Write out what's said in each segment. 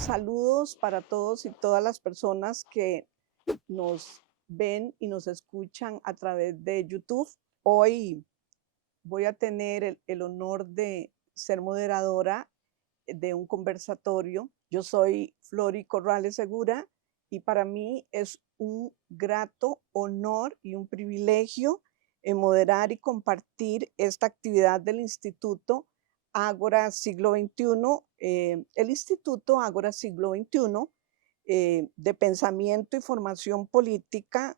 Saludos para todos y todas las personas que nos ven y nos escuchan a través de YouTube. Hoy voy a tener el honor de ser moderadora de un conversatorio. Yo soy Flori Corrales Segura y para mí es un grato honor y un privilegio moderar y compartir esta actividad del Instituto Ágora Siglo XXI. El Instituto Ágora Siglo XXI de Pensamiento y Formación Política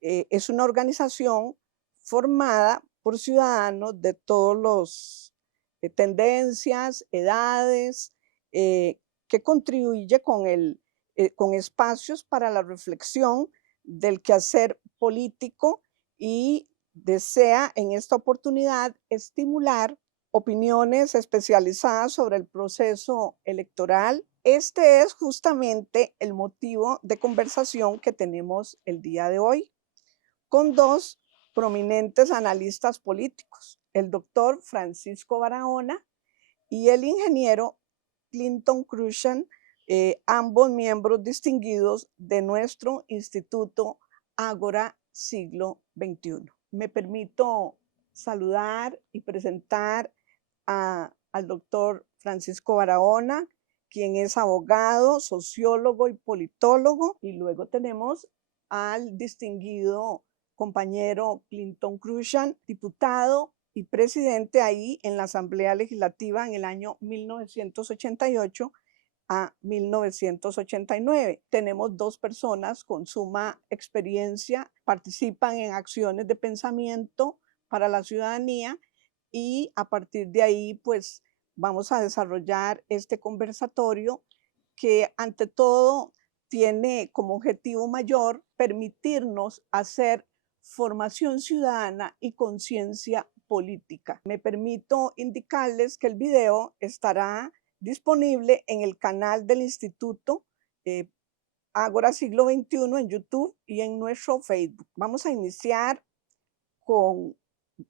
es una organización formada por ciudadanos de todos los tendencias, edades, que contribuye con espacios para la reflexión del quehacer político y desea en esta oportunidad estimular opiniones especializadas sobre el proceso electoral. Este es justamente el motivo de conversación que tenemos el día de hoy con dos prominentes analistas políticos, el doctor Francisco Barahona y el ingeniero Clinton Crucian, ambos miembros distinguidos de nuestro Instituto Ágora Siglo XXI. Me permito saludar y presentar al doctor Francisco Barahona, quien es abogado, sociólogo y politólogo, y luego tenemos al distinguido compañero Clinton Crucian, diputado y presidente ahí en la Asamblea Legislativa en el año 1988 a 1989. Tenemos dos personas con suma experiencia, participan en acciones de pensamiento para la ciudadanía y a partir de ahí pues vamos a desarrollar este conversatorio que ante todo tiene como objetivo mayor permitirnos hacer formación ciudadana y conciencia política. Me permito indicarles que el video estará disponible en el canal del Instituto Ágora Siglo XXI en YouTube y en nuestro Facebook. Vamos a iniciar con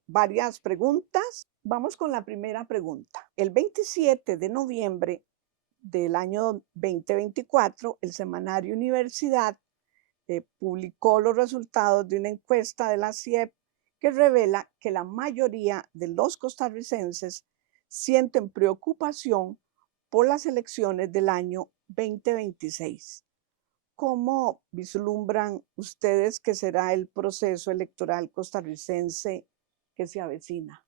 varias preguntas. Vamos con la primera pregunta. El 27 de noviembre del año 2024, el semanario Universidad publicó los resultados de una encuesta de la CIEP que revela que la mayoría de los costarricenses sienten preocupación por las elecciones del año 2026. ¿Cómo vislumbran ustedes que será el proceso electoral costarricense que se avecina?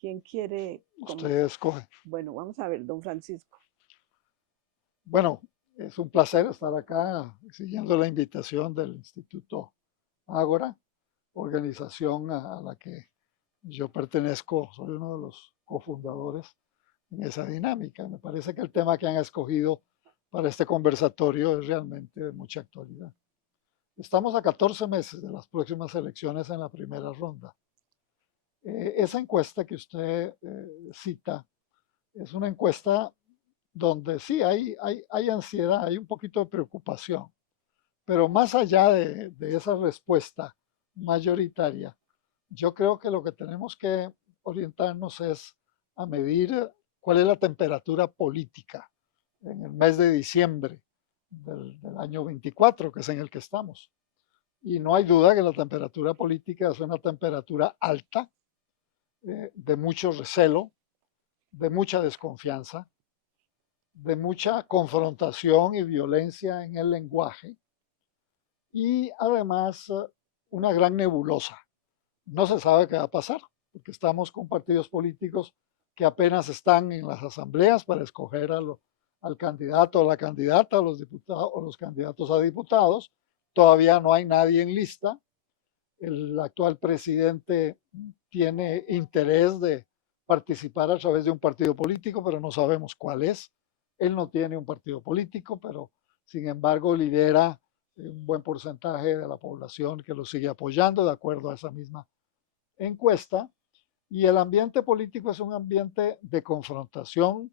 ¿Quién quiere comenzar? Usted escoge. Bueno, vamos a ver, don Francisco. Bueno, es un placer estar acá siguiendo la invitación del Instituto Ágora, organización a la que yo pertenezco, soy uno de los cofundadores en esa dinámica. Me parece que el tema que han escogido para este conversatorio es realmente de mucha actualidad. Estamos a 14 meses de las próximas elecciones en la primera ronda. Esa encuesta que usted cita es una encuesta donde sí hay ansiedad, hay un poquito de preocupación, pero más allá de esa respuesta mayoritaria, yo creo que lo que tenemos que orientarnos es a medir cuál es la temperatura política en el mes de diciembre del año 24, que es en el que estamos. Y no hay duda que la temperatura política es una temperatura alta, de mucho recelo, de mucha desconfianza, de mucha confrontación y violencia en el lenguaje y además una gran nebulosa. No se sabe qué va a pasar, porque estamos con partidos políticos que apenas están en las asambleas para escoger al candidato o la candidata, a los diputados o los candidatos a diputados. Todavía no hay nadie en lista. El actual presidente tiene interés de participar a través de un partido político, pero no sabemos cuál es. Él no tiene un partido político, pero sin embargo lidera un buen porcentaje de la población que lo sigue apoyando de acuerdo a esa misma encuesta. Y el ambiente político es un ambiente de confrontación,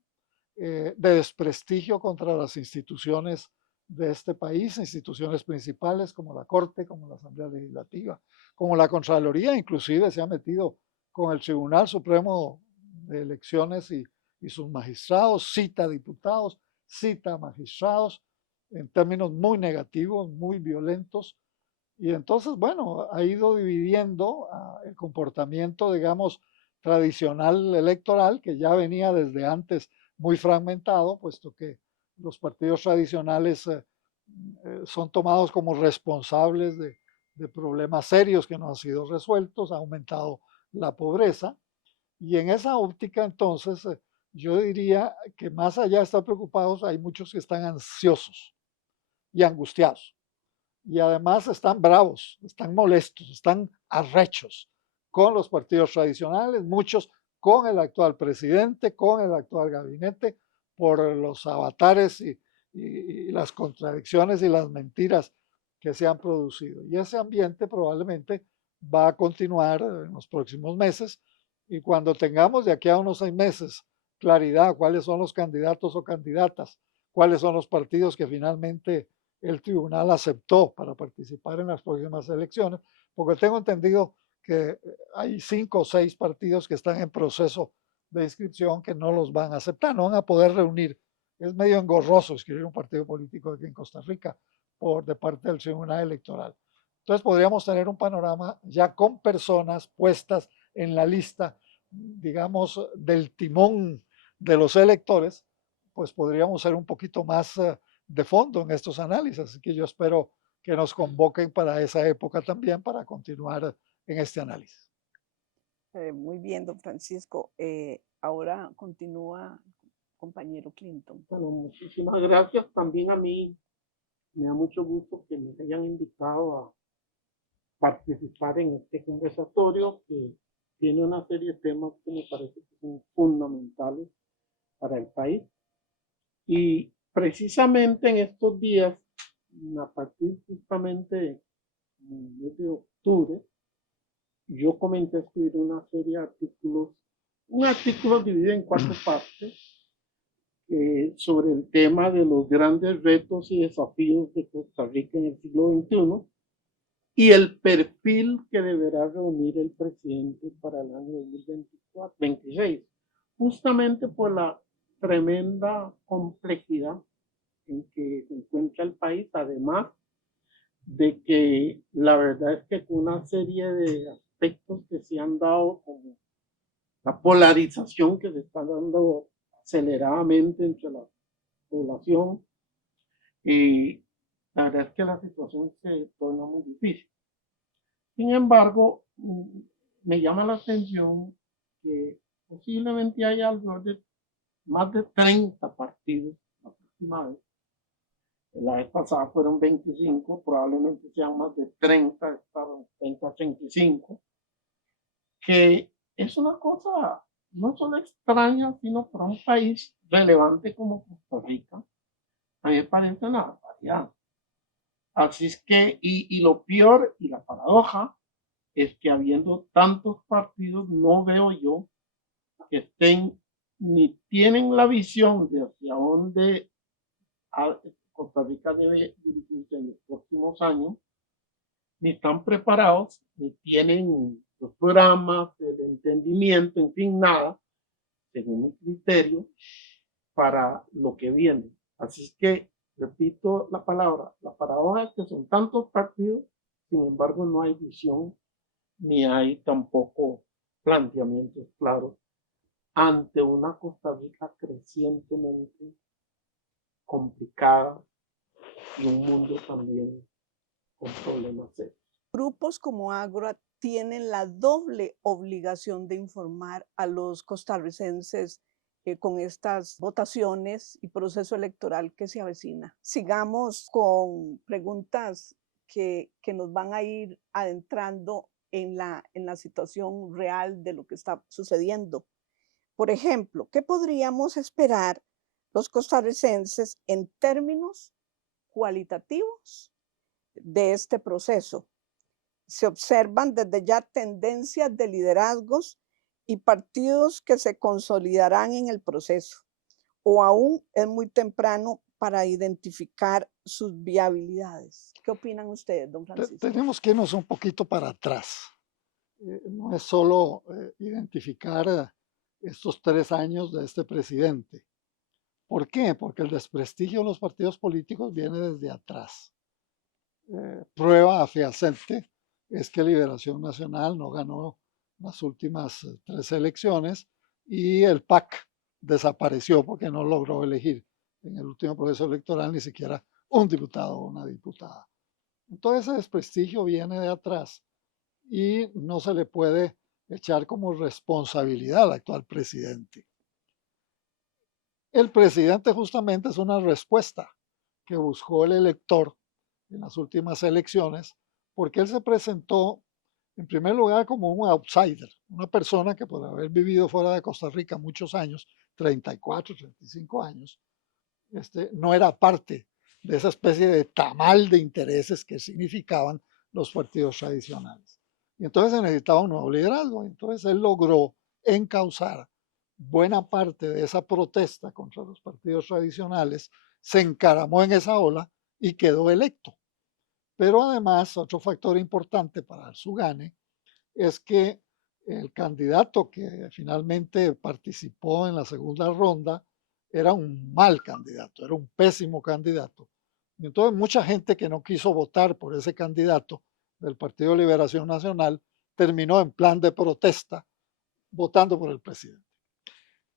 de desprestigio contra las instituciones de este país, instituciones principales como la Corte, como la Asamblea Legislativa, como la Contraloría, inclusive se ha metido con el Tribunal Supremo de Elecciones y sus magistrados, cita diputados, cita magistrados, en términos muy negativos, muy violentos. Y entonces, bueno, ha ido dividiendo el comportamiento, digamos, tradicional electoral, que ya venía desde antes muy fragmentado, puesto que los partidos tradicionales son tomados como responsables de problemas serios que no han sido resueltos, ha aumentado la pobreza. Y en esa óptica, entonces, yo diría que más allá de estar preocupados, hay muchos que están ansiosos y angustiados. Y además están bravos, están molestos, están arrechos con los partidos tradicionales, muchos con el actual presidente, con el actual gabinete, por los avatares y las contradicciones y las mentiras que se han producido. Y ese ambiente probablemente va a continuar en los próximos meses y cuando tengamos de aquí a unos 6 meses claridad cuáles son los candidatos o candidatas, cuáles son los partidos que finalmente el tribunal aceptó para participar en las próximas elecciones, porque tengo entendido que hay 5 o 6 partidos que están en proceso de inscripción que no los van a aceptar, no van a poder reunir. Es medio engorroso escribir un partido político aquí en Costa Rica de parte del Tribunal Electoral. Entonces podríamos tener un panorama ya con personas puestas en la lista, digamos, del timón de los electores, pues podríamos ser un poquito más de fondo en estos análisis. Así que yo espero que nos convoquen para esa época también para continuar en este análisis. Muy bien, don Francisco. Ahora continúa compañero Clinton. Bueno, muchísimas gracias. También a mí me da mucho gusto que me hayan invitado a participar en este conversatorio que tiene una serie de temas que me parece que son fundamentales para el país. Y precisamente en estos días, a partir justamente de octubre, yo comencé a escribir una serie de artículos, un artículo dividido en 4 partes, sobre el tema de los grandes retos y desafíos de Costa Rica en el siglo XXI y el perfil que deberá reunir el presidente para el año 2026, justamente por la tremenda complejidad en que se encuentra el país, además de que la verdad es que con una serie de aspectos que se han dado, como la polarización que se está dando aceleradamente entre la población, y la verdad es que la situación se torna muy difícil. Sin embargo, me llama la atención que posiblemente haya alrededor de más de 30 partidos aproximadamente. La vez pasada fueron 25, probablemente sean más de 30, estaban 30, 35, que es una cosa no solo extraña, sino para un país relevante como Costa Rica, a mí me parece una barbaridad. Así es que, y lo peor y la paradoja es que habiendo tantos partidos, no veo yo que estén ni tienen la visión de hacia dónde Costa Rica debe dirigirse en los próximos años, ni están preparados, ni tienen los programas, el entendimiento, en fin, nada, según mi criterio, para lo que viene. Así es que, repito la palabra, la paradoja es que son tantos partidos, sin embargo no hay visión, ni hay tampoco planteamientos claros ante una Costa Rica crecientemente complicada y un mundo también con problemas serios. Grupos como Ágora tienen la doble obligación de informar a los costarricenses con estas votaciones y proceso electoral que se avecina. Sigamos con preguntas que nos van a ir adentrando en la situación real de lo que está sucediendo. Por ejemplo, ¿qué podríamos esperar los costarricenses en términos cualitativos de este proceso? Se observan desde ya tendencias de liderazgos y partidos que se consolidarán en el proceso, o aún es muy temprano para identificar sus viabilidades. ¿Qué opinan ustedes, don Francisco? Tenemos que irnos un poquito para atrás. No es solo identificar estos 3 años de este presidente. ¿Por qué? Porque el desprestigio de los partidos políticos viene desde atrás. Prueba fehaciente es que Liberación Nacional no ganó las últimas 3 elecciones y el PAC desapareció porque no logró elegir en el último proceso electoral ni siquiera un diputado o una diputada. Entonces ese desprestigio viene de atrás y no se le puede echar como responsabilidad al actual presidente. El presidente justamente es una respuesta que buscó el elector en las últimas elecciones, porque él se presentó en primer lugar como un outsider, una persona que por haber vivido fuera de Costa Rica muchos años, 34, 35 años, no era parte de esa especie de tamal de intereses que significaban los partidos tradicionales. Y entonces se necesitaba un nuevo liderazgo. Entonces él logró encauzar buena parte de esa protesta contra los partidos tradicionales, se encaramó en esa ola y quedó electo. Pero además, otro factor importante para su gane es que el candidato que finalmente participó en la segunda ronda era un mal candidato, era un pésimo candidato. Y entonces mucha gente que no quiso votar por ese candidato del Partido de Liberación Nacional terminó en plan de protesta votando por el presidente.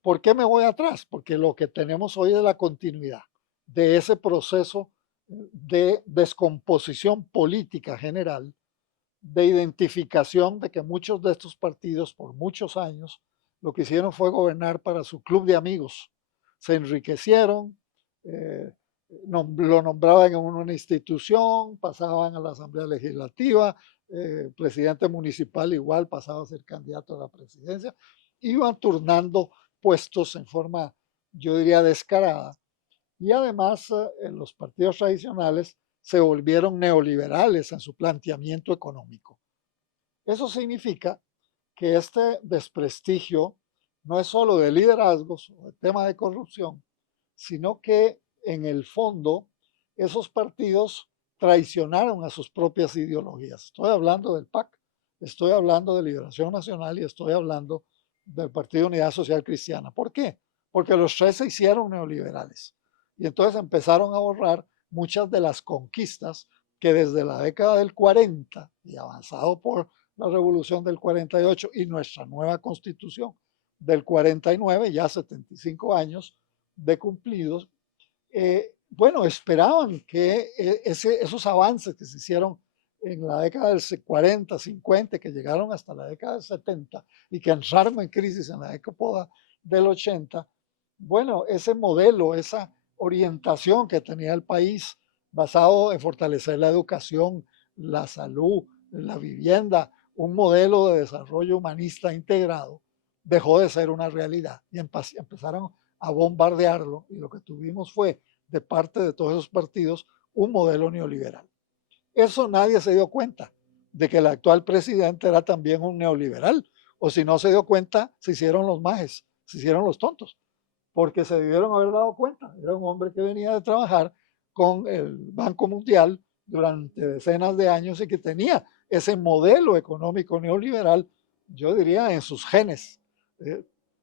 ¿Por qué me voy atrás? Porque lo que tenemos hoy es la continuidad de ese proceso de descomposición política general, de identificación de que muchos de estos partidos por muchos años lo que hicieron fue gobernar para su club de amigos. Se enriquecieron, lo nombraban en una institución, pasaban a la Asamblea Legislativa, presidente municipal igual pasaba a ser candidato a la presidencia, iban turnando puestos en forma, yo diría, descarada. Y además, los partidos tradicionales se volvieron neoliberales en su planteamiento económico. Eso significa que este desprestigio no es solo de liderazgos o de tema de corrupción, sino que en el fondo esos partidos traicionaron a sus propias ideologías. Estoy hablando del PAC, estoy hablando de Liberación Nacional y estoy hablando del Partido Unidad Social Cristiana. ¿Por qué? Porque los tres se hicieron neoliberales y entonces empezaron a borrar muchas de las conquistas que desde la década del 40 y avanzado por la revolución del 48 y nuestra nueva constitución del 49, ya 75 años de cumplidos, bueno, esperaban que esos avances que se hicieron en la década del 40, 50, que llegaron hasta la década del 70 y que entraron en crisis en la década del 80, bueno, ese modelo, esa orientación que tenía el país basado en fortalecer la educación, la salud, la vivienda, un modelo de desarrollo humanista integrado, dejó de ser una realidad y empezaron a bombardearlo y lo que tuvimos fue de parte de todos esos partidos un modelo neoliberal. Eso nadie se dio cuenta de que el actual presidente era también un neoliberal, o si no se dio cuenta, se hicieron los majes, se hicieron los tontos, porque se debieron haber dado cuenta. Era un hombre que venía de trabajar con el Banco Mundial durante decenas de años y que tenía ese modelo económico neoliberal, yo diría, en sus genes,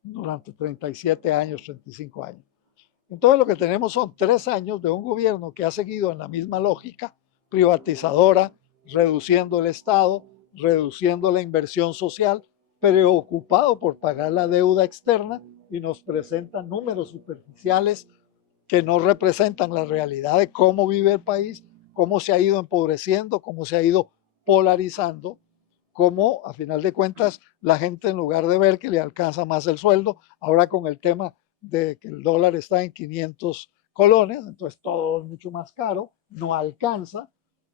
durante 37 años, 35 años. Entonces lo que tenemos son 3 años de un gobierno que ha seguido en la misma lógica privatizadora, reduciendo el Estado, reduciendo la inversión social, preocupado por pagar la deuda externa y nos presentan números superficiales que no representan la realidad de cómo vive el país, cómo se ha ido empobreciendo, cómo se ha ido polarizando, cómo a final de cuentas la gente en lugar de ver que le alcanza más el sueldo, ahora con el tema de que el dólar está en 500 colones, entonces todo es mucho más caro, no alcanza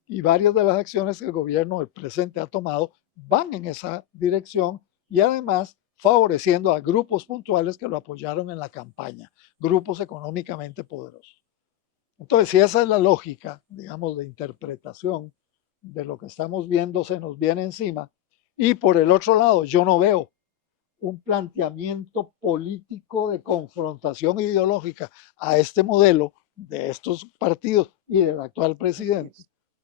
y varias de las acciones que el gobierno del presente ha tomado van en esa dirección y además favoreciendo a grupos puntuales que lo apoyaron en la campaña, grupos económicamente poderosos. Entonces, si esa es la lógica, digamos, de interpretación de lo que estamos viendo, se nos viene encima. Y por el otro lado, yo no veo un planteamiento político de confrontación ideológica a este modelo de estos partidos y del actual presidente,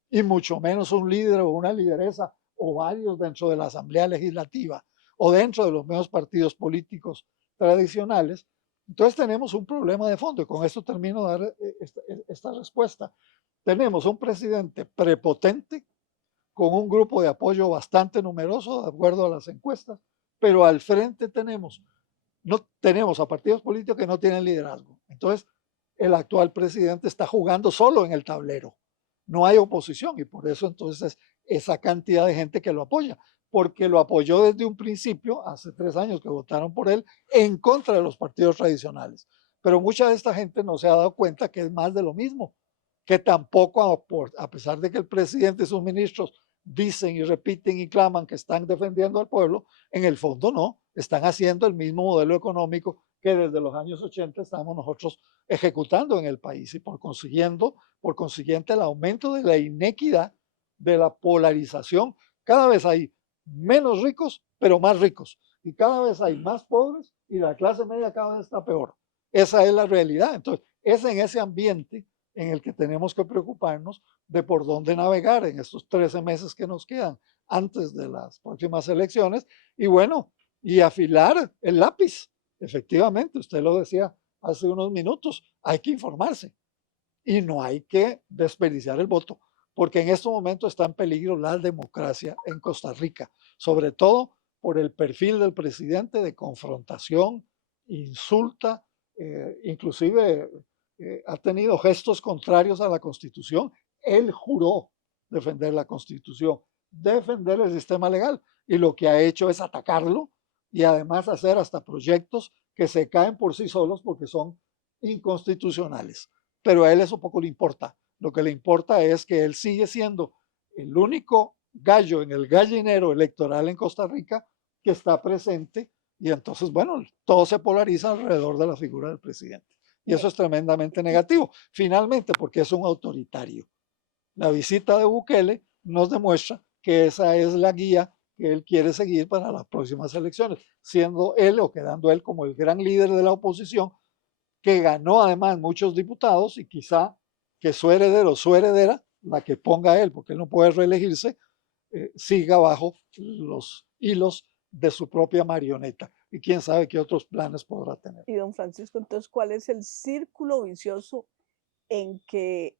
y mucho menos un líder o una lideresa o varios dentro de la Asamblea Legislativa o dentro de los mismos partidos políticos tradicionales. Entonces tenemos un problema de fondo y con esto termino de dar esta respuesta. Tenemos un presidente prepotente con un grupo de apoyo bastante numeroso, de acuerdo a las encuestas, pero al frente no tenemos a partidos políticos que no tienen liderazgo. Entonces, el actual presidente está jugando solo en el tablero. No hay oposición y por eso entonces esa cantidad de gente que lo apoya, porque lo apoyó desde un principio, hace 3 años que votaron por él, en contra de los partidos tradicionales. Pero mucha de esta gente no se ha dado cuenta que es más de lo mismo, que tampoco, a pesar de que el presidente y sus ministros dicen y repiten y claman que están defendiendo al pueblo, en el fondo no, están haciendo el mismo modelo económico que desde los años 80 estamos nosotros ejecutando en el país y por consiguiente el aumento de la inequidad, de la polarización. Cada vez hay menos ricos, pero más ricos. Y cada vez hay más pobres y la clase media cada vez está peor. Esa es la realidad. Entonces, es en ese ambiente en el que tenemos que preocuparnos de por dónde navegar en estos 13 meses que nos quedan antes de las próximas elecciones y bueno, y afilar el lápiz. Efectivamente, usted lo decía hace unos minutos, hay que informarse y no hay que desperdiciar el voto, porque en estos momentos está en peligro la democracia en Costa Rica, sobre todo por el perfil del presidente de confrontación, insulta, inclusive ha tenido gestos contrarios a la Constitución. Él juró defender la Constitución, defender el sistema legal, y lo que ha hecho es atacarlo y además hacer hasta proyectos que se caen por sí solos porque son inconstitucionales. Pero a él eso poco le importa. Lo que le importa es que él sigue siendo el único gallo en el gallinero electoral en Costa Rica que está presente y entonces, bueno, todo se polariza alrededor de la figura del presidente. Y eso es tremendamente negativo, finalmente, porque es un autoritario. La visita de Bukele nos demuestra que esa es la guía que él quiere seguir para las próximas elecciones, siendo él o quedando él como el gran líder de la oposición, que ganó además muchos diputados y quizá que su heredero o su heredera, la que ponga él, porque él no puede reelegirse, siga bajo los hilos de su propia marioneta. Y quién sabe qué otros planes podrá tener. Y don Francisco, entonces, ¿cuál es el círculo vicioso en que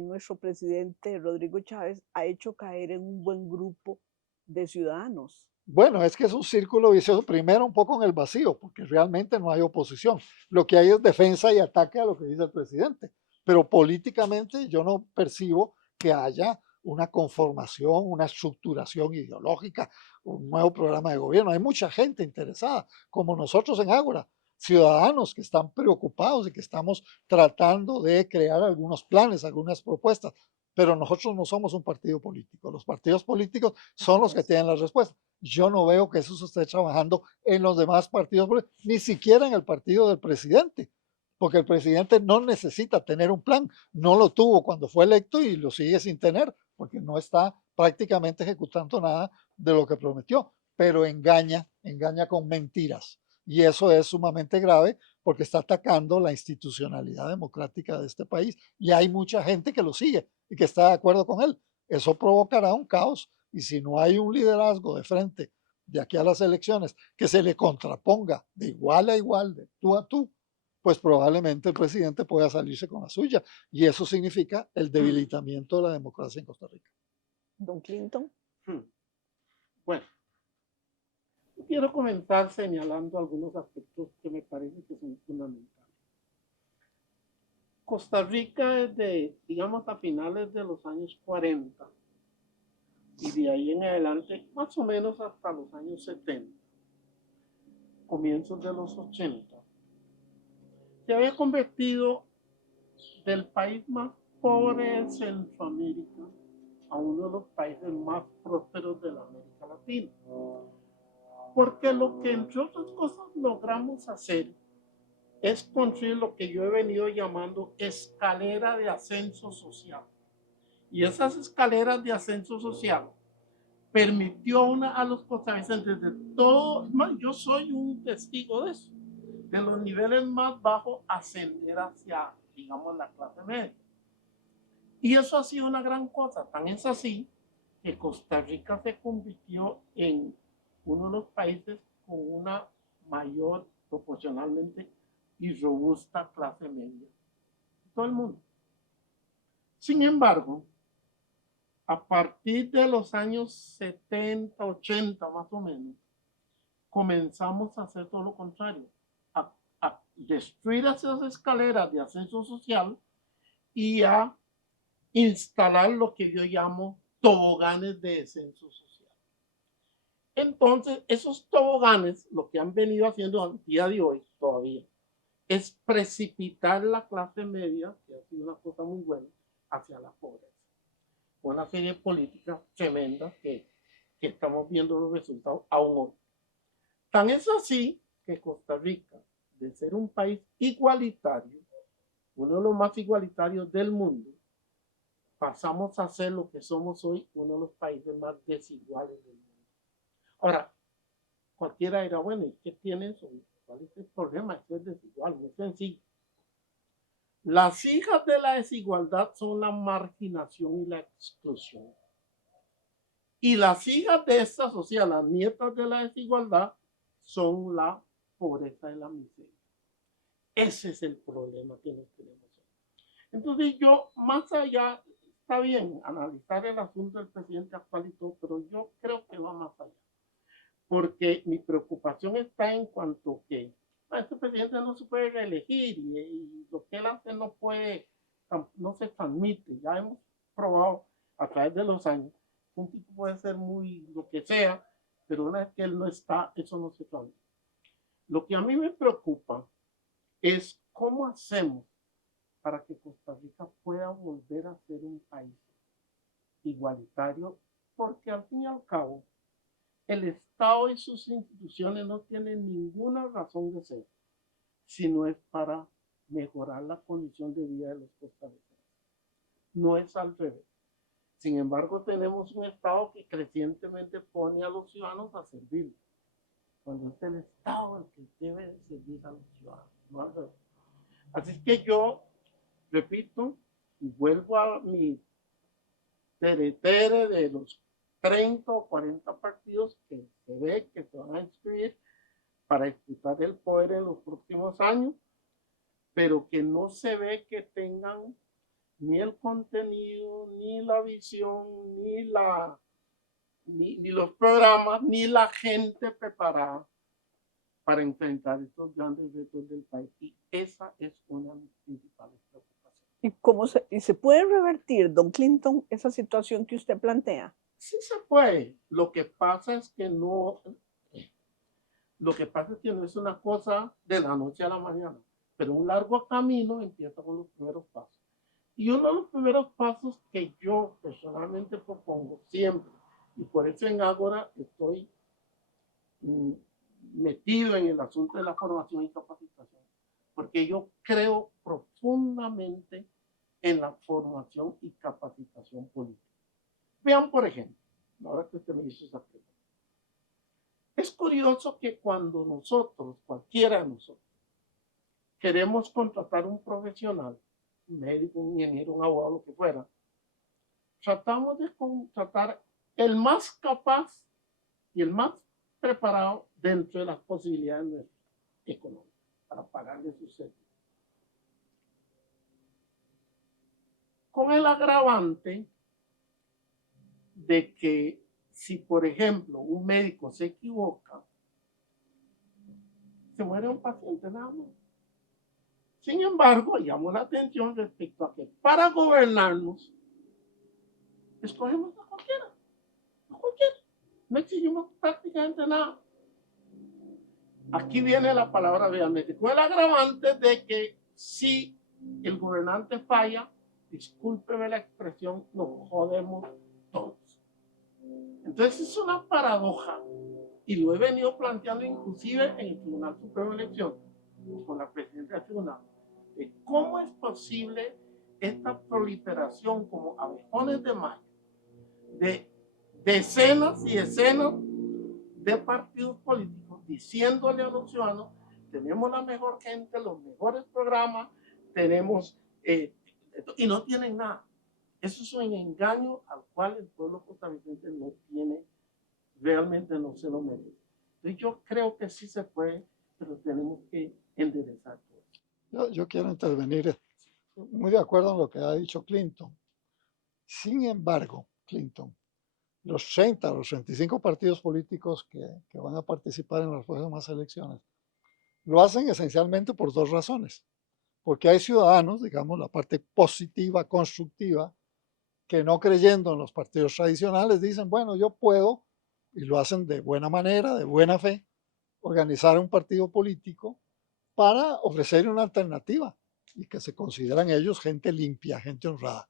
nuestro presidente Rodrigo Chávez ha hecho caer en un buen grupo de ciudadanos? Bueno, es que es un círculo vicioso, primero un poco en el vacío, porque realmente no hay oposición. Lo que hay es defensa y ataque a lo que dice el presidente. Pero políticamente yo no percibo que haya una conformación, una estructuración ideológica, un nuevo programa de gobierno. Hay mucha gente interesada, como nosotros en Ágora, ciudadanos que están preocupados y que estamos tratando de crear algunos planes, algunas propuestas. Pero nosotros no somos un partido político. Los partidos políticos son los que tienen las respuestas. Yo no veo que eso se esté trabajando en los demás partidos, ni siquiera en el partido del presidente, porque el presidente no necesita tener un plan, no lo tuvo cuando fue electo y lo sigue sin tener, porque no está prácticamente ejecutando nada de lo que prometió, pero engaña con mentiras. Y eso es sumamente grave porque está atacando la institucionalidad democrática de este país y hay mucha gente que lo sigue y que está de acuerdo con él. Eso provocará un caos y si no hay un liderazgo de frente de aquí a las elecciones que se le contraponga de igual a igual, de tú a tú, pues probablemente el presidente pueda salirse con la suya. Y eso significa el debilitamiento de la democracia en Costa Rica. Don Clinton. Bueno, quiero comenzar señalando algunos aspectos que me parece que son fundamentales. Costa Rica desde, digamos, a finales de los años 40 y de ahí en adelante, más o menos hasta los años 70, comienzos de los 80, se había convertido del país más pobre de Centroamérica a uno de los países más prósperos de la América Latina. Porque lo que entre otras cosas logramos hacer es construir lo que yo he venido llamando escalera de ascenso social. Y esas escaleras de ascenso social permitió a los costarricenses de todo, yo soy un testigo de eso, de los niveles más bajos ascender hacia, digamos, la clase media. Y eso ha sido una gran cosa, tan es así que Costa Rica se convirtió en uno de los países con una mayor proporcionalmente y robusta clase media. Todo el mundo. Sin embargo, a partir de los años 70, 80 más o menos, comenzamos a hacer todo lo contrario, a destruir esas escaleras de ascenso social y a instalar lo que yo llamo toboganes de descenso social. Entonces, esos toboganes, lo que han venido haciendo al día de hoy todavía, es precipitar la clase media, que ha sido una cosa muy buena, hacia la pobreza. Una serie de políticas tremendas que estamos viendo los resultados aún hoy. Tan es así que Costa Rica, de ser un país igualitario, uno de los más igualitarios del mundo, pasamos a ser lo que somos hoy, uno de los países más desiguales del mundo. Ahora, cualquiera dirá, bueno, ¿y qué tiene eso? ¿Cuál es el problema? Esto es desigual, muy sencillo. Las hijas de la desigualdad son la marginación y la exclusión. Y las hijas de esta sociedad, las nietas de la desigualdad, son la pobreza y la miseria. Ese es el problema que nos tenemos hoy. Entonces yo, más allá, está bien analizar el asunto del presidente actual y todo, pero yo creo que va más allá. Porque mi preocupación está en cuanto que este presidente no se puede reelegir y lo que él hace no se transmite. Ya hemos probado a través de los años. Un tipo puede ser muy lo que sea, pero una vez que él no está, eso no se transmite. Lo que a mí me preocupa es cómo hacemos para que Costa Rica pueda volver a ser un país igualitario, porque al fin y al cabo, el Estado y sus instituciones no tienen ninguna razón de ser, sino es para mejorar la condición de vida de los costarricenses. No es al revés. Sin embargo, tenemos un Estado que crecientemente pone a los ciudadanos a servir, cuando es el Estado el que debe de servir a los ciudadanos, no al revés. Así que yo, repito, y vuelvo a mi teretere de los 30 o 40 partidos que se ve que se van a inscribir para disputar el poder en los próximos años, pero que no se ve que tengan ni el contenido, ni la visión, ni los programas, ni la gente preparada para enfrentar estos grandes retos del país. Y esa es una de mis principales preocupaciones. ¿Y se puede revertir, don Clinton, esa situación que usted plantea? Sí se puede. Lo que pasa es que no es una cosa de la noche a la mañana, pero un largo camino empieza con los primeros pasos. Y uno de los primeros pasos que yo personalmente propongo siempre, y por eso en Ágora estoy metido en el asunto de la formación y capacitación, porque yo creo profundamente en la formación y capacitación política. Vean, por ejemplo, ahora que usted me hizo esa pregunta, es curioso que cuando nosotros, cualquiera de nosotros, queremos contratar un profesional, un médico, un ingeniero, un abogado, lo que fuera, tratamos de contratar el más capaz y el más preparado dentro de las posibilidades económicas para pagarle sus servicios. Con el agravante de que si, por ejemplo, un médico se equivoca, se muere un paciente nada más. Sin embargo, llamo la atención respecto a que para gobernarnos, escogemos a cualquiera. No exigimos prácticamente nada. Aquí viene la palabra realmente. Con el agravante de que si el gobernante falla, discúlpeme la expresión, nos jodemos todos. Entonces es una paradoja, y lo he venido planteando inclusive en el Tribunal Supremo de Elecciones, con la presidenta del tribunal, de cómo es posible esta proliferación como abejones de mayo, de decenas y decenas de partidos políticos diciéndole a los ciudadanos, tenemos la mejor gente, los mejores programas, tenemos, y no tienen nada. Eso es un engaño al cual el pueblo costarricense no tiene, realmente no se lo merece. Entonces yo creo que sí se puede pero tenemos que enderezar todo. Yo quiero intervenir muy de acuerdo en lo que ha dicho Clinton. Sin embargo, Clinton, los 30 los 35 partidos políticos que van a participar en las próximas elecciones, lo hacen esencialmente por dos razones. Porque hay ciudadanos, digamos, la parte positiva, constructiva, que no creyendo en los partidos tradicionales dicen, bueno, yo puedo, y lo hacen de buena manera, de buena fe, organizar un partido político para ofrecer una alternativa y que se consideran ellos gente limpia, gente honrada.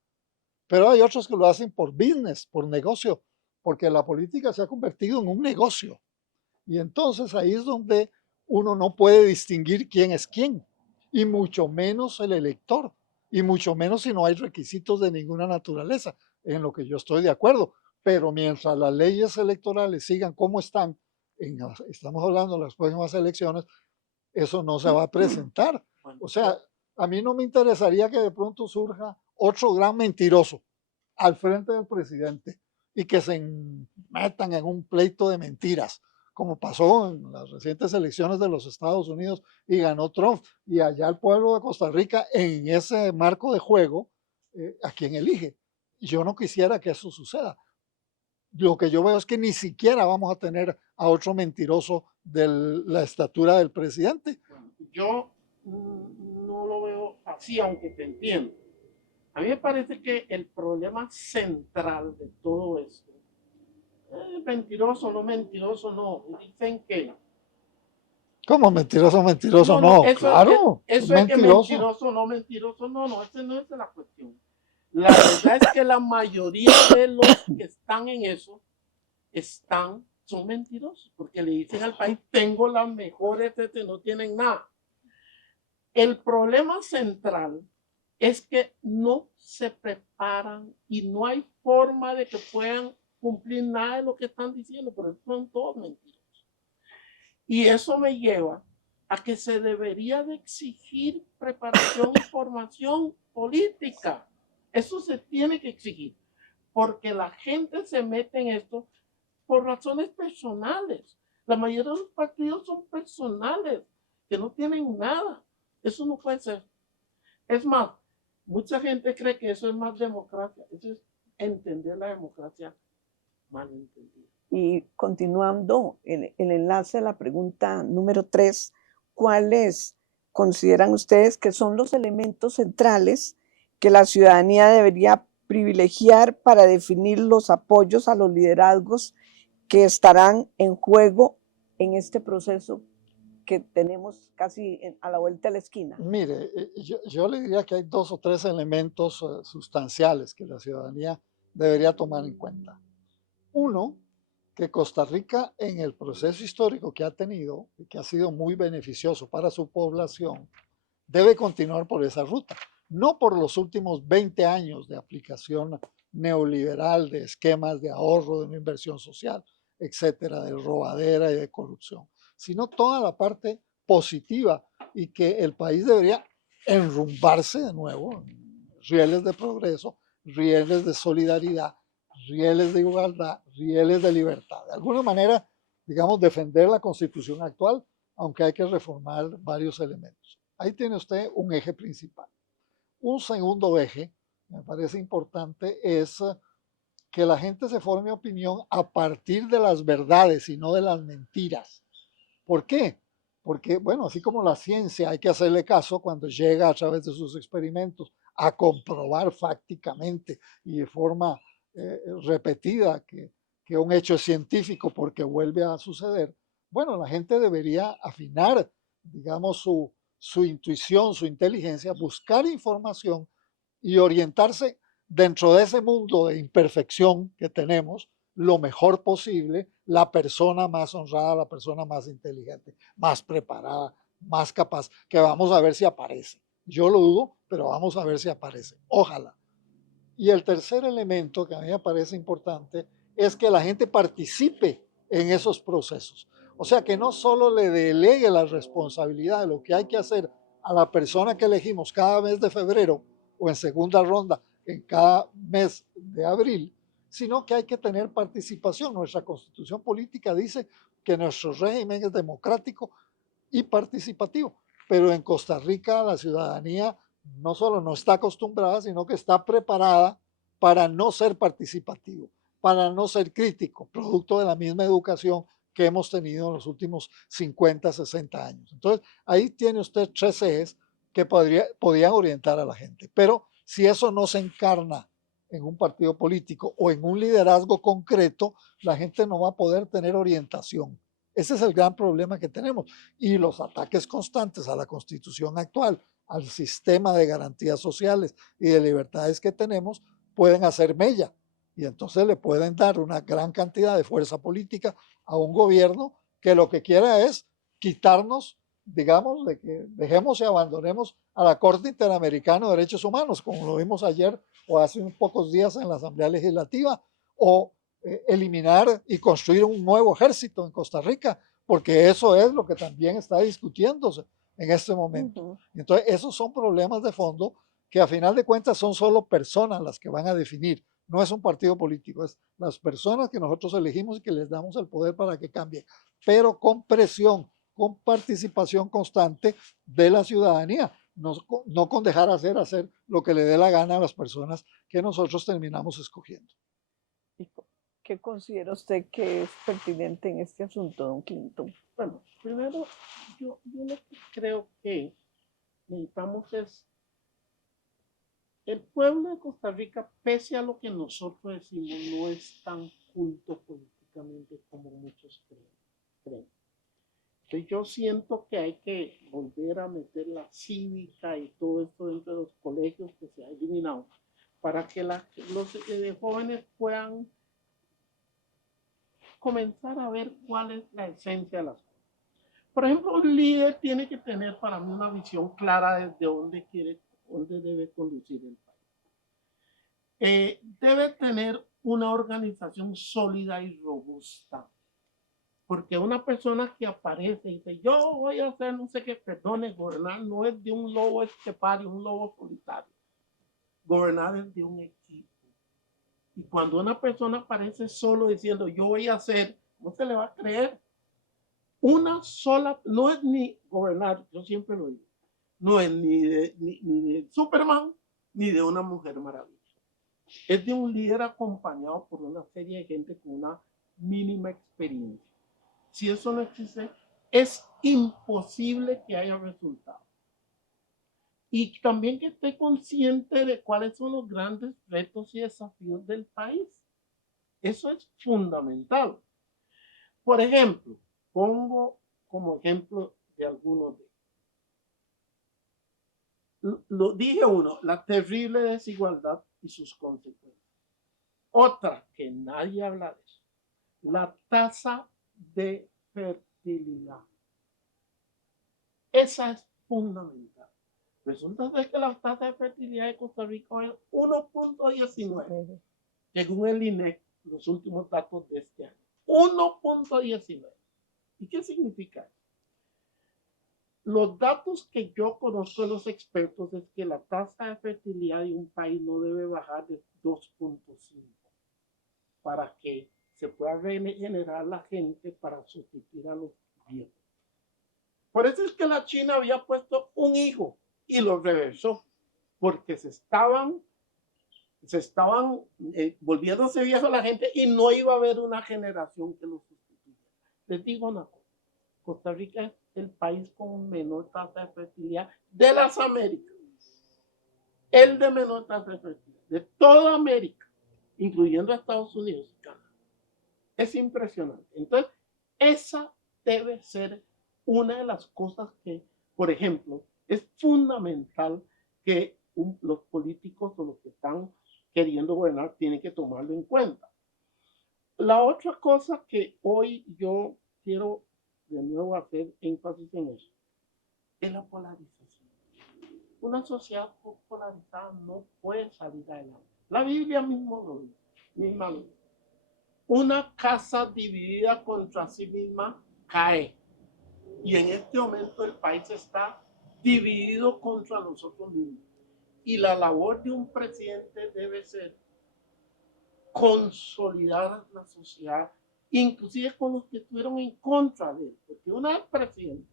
Pero hay otros que lo hacen por business, por negocio, porque la política se ha convertido en un negocio. Y entonces ahí es donde uno no puede distinguir quién es quién, y mucho menos el elector, y mucho menos si no hay requisitos de ninguna naturaleza, en lo que yo estoy de acuerdo. Pero mientras las leyes electorales sigan como están, estamos hablando de las próximas elecciones, eso no se va a presentar. O sea, a mí no me interesaría que de pronto surja otro gran mentiroso al frente del presidente y que se metan en un pleito de mentiras, como pasó en las recientes elecciones de los Estados Unidos y ganó Trump. Y allá el pueblo de Costa Rica, en ese marco de juego, a quien elige. Yo no quisiera que eso suceda. Lo que yo veo es que ni siquiera vamos a tener a otro mentiroso de la estatura del presidente. Yo no lo veo así, aunque te entiendo. A mí me parece que el problema central de todo esto, mentiroso, no, dicen que... ¿Cómo mentiroso, mentiroso? No, claro, eso es que mentiroso. mentiroso, no, esa no es la cuestión. La verdad es que la mayoría de los que están en eso son mentirosos, porque le dicen al país, tengo las mejores, no tienen nada. El problema central es que no se preparan y no hay forma de que puedan cumplir nada de lo que están diciendo, pero son todos mentirosos. Y eso me lleva a que se debería de exigir preparación y formación política. Eso se tiene que exigir, porque la gente se mete en esto por razones personales. La mayoría de los partidos son personales, que no tienen nada. Eso no puede ser. Es más, mucha gente cree que eso es más democracia. Eso es entender la democracia mal entendida. Y continuando el enlace a la pregunta número 3, ¿cuáles consideran ustedes que son los elementos centrales que la ciudadanía debería privilegiar para definir los apoyos a los liderazgos que estarán en juego en este proceso que tenemos casi a la vuelta de la esquina? Mire, yo le diría que hay 2 o 3 elementos sustanciales que la ciudadanía debería tomar en cuenta. Uno, que Costa Rica en el proceso histórico que ha tenido y que ha sido muy beneficioso para su población, debe continuar por esa ruta, no por los últimos 20 años de aplicación neoliberal de esquemas de ahorro, de una inversión social, etcétera, de robadera y de corrupción, sino toda la parte positiva y que el país debería enrumbarse de nuevo, rieles de progreso, rieles de solidaridad, rieles de igualdad, rieles de libertad. De alguna manera, digamos, defender la constitución actual, aunque hay que reformar varios elementos. Ahí tiene usted un eje principal. Un segundo eje, me parece importante, es que la gente se forme opinión a partir de las verdades y no de las mentiras. ¿Por qué? Porque, bueno, así como la ciencia hay que hacerle caso cuando llega a través de sus experimentos a comprobar fácticamente y de forma repetida que un hecho es científico porque vuelve a suceder, bueno, la gente debería afinar, digamos, su intuición, su inteligencia, buscar información y orientarse dentro de ese mundo de imperfección que tenemos lo mejor posible, la persona más honrada, la persona más inteligente, más preparada, más capaz, que vamos a ver si aparece. Yo lo dudo, pero vamos a ver si aparece. Ojalá. Y el tercer elemento que a mí me parece importante es que la gente participe en esos procesos. O sea, que no solo le delegue la responsabilidad de lo que hay que hacer a la persona que elegimos cada mes de febrero o en segunda ronda en cada mes de abril, sino que hay que tener participación. Nuestra constitución política dice que nuestro régimen es democrático y participativo. Pero en Costa Rica la ciudadanía no solo no está acostumbrada, sino que está preparada para no ser participativo, para no ser crítico, producto de la misma educación que hemos tenido en los últimos 50, 60 años. Entonces, ahí tiene usted tres ejes que podían orientar a la gente. Pero si eso no se encarna en un partido político o en un liderazgo concreto, la gente no va a poder tener orientación. Ese es el gran problema que tenemos. Y los ataques constantes a la Constitución actual, al sistema de garantías sociales y de libertades que tenemos, pueden hacer mella. Y entonces le pueden dar una gran cantidad de fuerza política a un gobierno que lo que quiera es quitarnos, digamos, de que dejemos y abandonemos a la Corte Interamericana de Derechos Humanos, como lo vimos ayer o hace unos pocos días en la Asamblea Legislativa, o eliminar y construir un nuevo ejército en Costa Rica, porque eso es lo que también está discutiéndose en este momento. Entonces, esos son problemas de fondo que a final de cuentas son solo personas las que van a definir. No es un partido político, es las personas que nosotros elegimos y que les damos el poder para que cambien, pero con presión, con participación constante de la ciudadanía, no con dejar hacer lo que le dé la gana a las personas que nosotros terminamos escogiendo. ¿Y qué considera usted que es pertinente en este asunto, don Clinton? Bueno, primero, yo lo que creo que necesitamos es el pueblo de Costa Rica, pese a lo que nosotros decimos, no es tan culto políticamente como muchos creen. Entonces yo siento que hay que volver a meter la cívica y todo esto dentro de los colegios que se ha eliminado, para que los jóvenes puedan comenzar a ver cuál es la esencia de las cosas. Por ejemplo, un líder tiene que tener para mí una visión clara desde dónde debe conducir el país. Debe tener una organización sólida y robusta. Porque una persona que aparece y dice, yo voy a hacer no sé qué, perdone, gobernar no es de un lobo estepario, un lobo solitario. Gobernar es de un equipo. Y cuando una persona aparece solo diciendo, yo voy a hacer, no se le va a creer. Una sola, no es ni gobernar, yo siempre lo digo, no es ni de Superman, ni de una mujer maravilla. Es de un líder acompañado por una serie de gente con una mínima experiencia. Si eso no existe, es imposible que haya resultados. Y también que esté consciente de cuáles son los grandes retos y desafíos del país. Eso es fundamental. Por ejemplo, pongo como ejemplo de algunos de ellos. Lo dije uno, la terrible desigualdad y sus consecuencias. Otra que nadie habla de eso, la tasa de fertilidad. Esa es fundamental. Resulta ser que la tasa de fertilidad de Costa Rica es 1.19, según el INEC, los últimos datos de este año. 1.19. ¿Y qué significa eso? Los datos que yo conozco de los expertos es que la tasa de fertilidad de un país no debe bajar de 2.5 para que se pueda regenerar la gente para sustituir a los viejos. Por eso es que la China había puesto un hijo y lo reversó, porque se estaban volviéndose viejos la gente y no iba a haber una generación que lo sustituya. Les digo una cosa, Costa Rica es el país con menor tasa de fertilidad de las Américas. El de menor tasa de fertilidad de toda América, incluyendo a Estados Unidos y Canadá. Es impresionante. Entonces, esa debe ser una de las cosas que, por ejemplo, es fundamental que los políticos o los que están queriendo gobernar tienen que tomarlo en cuenta. La otra cosa que hoy yo quiero de nuevo hacer énfasis en eso es la polarización. Una sociedad polarizada no puede salir adelante. La Biblia mismo lo dice. Una casa dividida contra sí misma cae. Y en este momento el país está dividido contra nosotros mismos. Y la labor de un presidente debe ser consolidar la sociedad, inclusive con los que estuvieron en contra de él. Porque una vez presidente,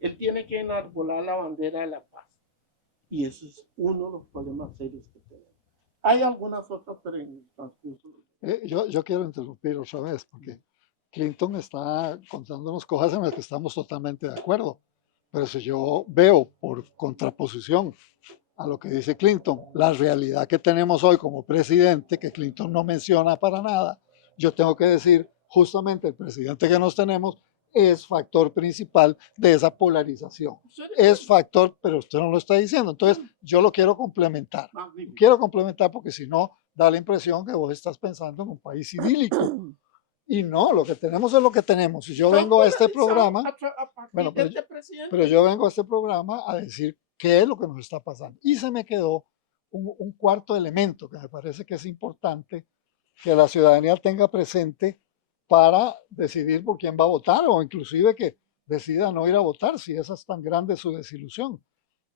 Él tiene que enarbolar la bandera de la paz. Y ese es uno de los problemas serios que tenemos. Hay algunas otras, pero en el transcurso. Yo quiero interrumpir otra vez, porque Clinton está contándonos cosas en las que estamos totalmente de acuerdo. Pero si yo veo por contraposición a lo que dice Clinton, la realidad que tenemos hoy como presidente, que Clinton no menciona para nada, yo tengo que decir, justamente el presidente que nos tenemos es factor principal de esa polarización. Es factor, pero usted no lo está diciendo. Entonces, yo lo quiero complementar. Quiero complementar porque si no, da la impresión que vos estás pensando en un país idílico. Y no, lo que tenemos es lo que tenemos. Si yo vengo a este programa, bueno, pero yo vengo a este programa a decir qué es lo que nos está pasando. Y se me quedó un cuarto elemento que me parece que es importante que la ciudadanía tenga presente para decidir por quién va a votar o inclusive que decida no ir a votar si esa es tan grande su desilusión.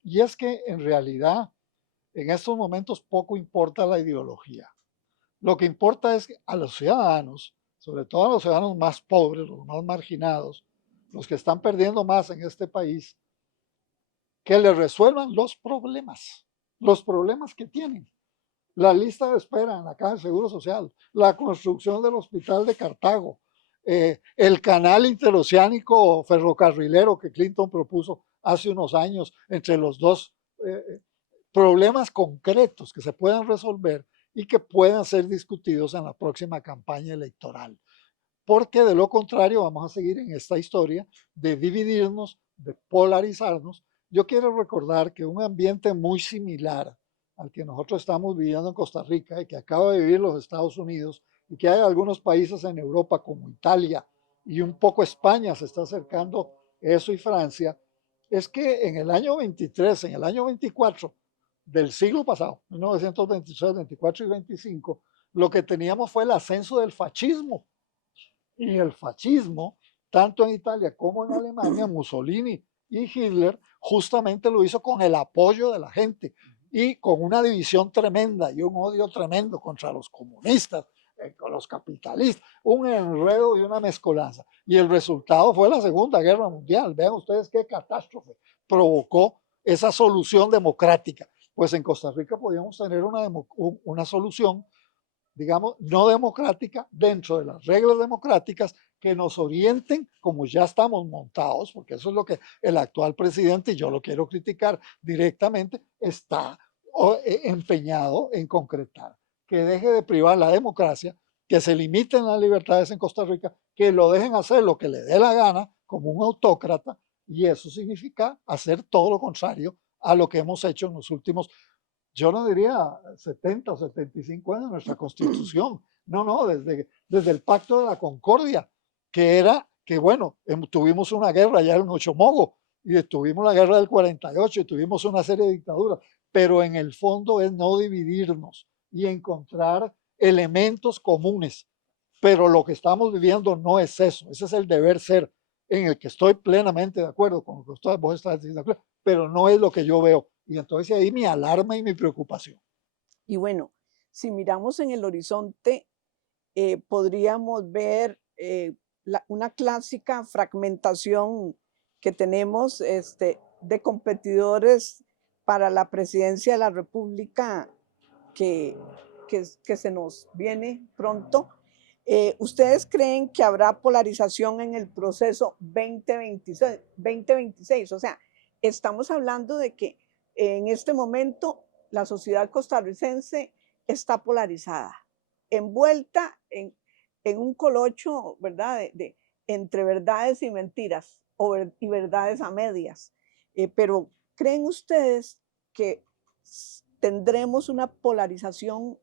Y es que en realidad en estos momentos poco importa la ideología. Lo que importa es que a los ciudadanos, sobre todo a los ciudadanos más pobres, los más marginados, los que están perdiendo más en este país, que les resuelvan los problemas que tienen. La lista de espera en la Caja de Seguro Social, la construcción del hospital de Cartago, el canal interoceánico ferrocarrilero que Clinton propuso hace unos años entre los dos, problemas concretos que se puedan resolver y que puedan ser discutidos en la próxima campaña electoral. Porque de lo contrario vamos a seguir en esta historia de dividirnos, de polarizarnos. Yo quiero recordar que un ambiente muy similar al que nosotros estamos viviendo en Costa Rica y que acaba de vivir los Estados Unidos y que hay algunos países en Europa como Italia y un poco España se está acercando eso y Francia, es que en el año 23, en el año 24 del siglo pasado, 1923, 24 y 25, lo que teníamos fue el ascenso del fascismo. Y el fascismo, tanto en Italia como en Alemania, Mussolini y Hitler justamente lo hizo con el apoyo de la gente y con una división tremenda y un odio tremendo contra los comunistas, con los capitalistas, un enredo y una mezcolanza. Y el resultado fue la Segunda Guerra Mundial. Vean ustedes qué catástrofe provocó esa solución democrática. Pues en Costa Rica podíamos tener una solución, digamos, no democrática, dentro de las reglas democráticas que nos orienten como ya estamos montados, porque eso es lo que el actual presidente, y yo lo quiero criticar directamente, está empeñado en concretar. Que deje de privar la democracia, que se limiten las libertades en Costa Rica, que lo dejen hacer lo que le dé la gana como un autócrata, y eso significa hacer todo lo contrario a lo que hemos hecho en los últimos, yo no diría 70 o 75 años de nuestra constitución. No, desde el Pacto de la Concordia, que era que, bueno, tuvimos una guerra ya en Ochomogo, y tuvimos la guerra del 48, y tuvimos una serie de dictaduras, pero en el fondo es no dividirnos y encontrar elementos comunes. Pero lo que estamos viviendo no es eso, ese es el deber ser, en el que estoy plenamente de acuerdo con lo que vos estás diciendo, pero no es lo que yo veo. Y entonces ahí mi alarma y mi preocupación. Y bueno, si miramos en el horizonte, podríamos ver una clásica fragmentación que tenemos de competidores para la presidencia de la República que, que se nos viene pronto. ¿Ustedes creen que habrá polarización en el proceso 2026? O sea, estamos hablando de que en este momento la sociedad costarricense está polarizada, envuelta en un colocho, ¿verdad? Entre verdades y mentiras y verdades a medias. Pero ¿creen ustedes que tendremos una polarización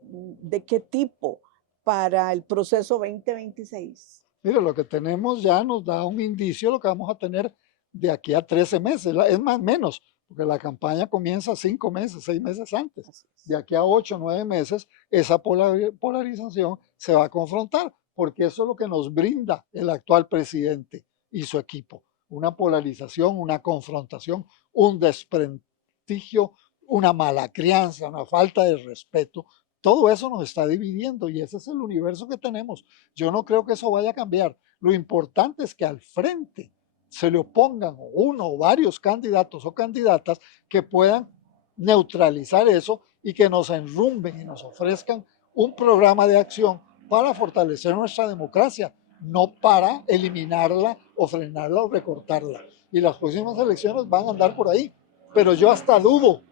de qué tipo para el proceso 2026? Mire, lo que tenemos ya nos da un indicio de lo que vamos a tener de aquí a 13 meses, es más menos, porque la campaña comienza 5 meses, 6 meses antes. De aquí a 8 o 9 meses, esa polarización se va a confrontar, porque eso es lo que nos brinda el actual presidente y su equipo. Una polarización, una confrontación, un desprestigio, una mala crianza, una falta de respeto. Todo eso nos está dividiendo y ese es el universo que tenemos. Yo no creo que eso vaya a cambiar. Lo importante es que al frente se le opongan uno o varios candidatos o candidatas que puedan neutralizar eso y que nos enrumben y nos ofrezcan un programa de acción para fortalecer nuestra democracia, no para eliminarla o frenarla o recortarla. Y las próximas elecciones van a andar por ahí. Pero yo hasta dudo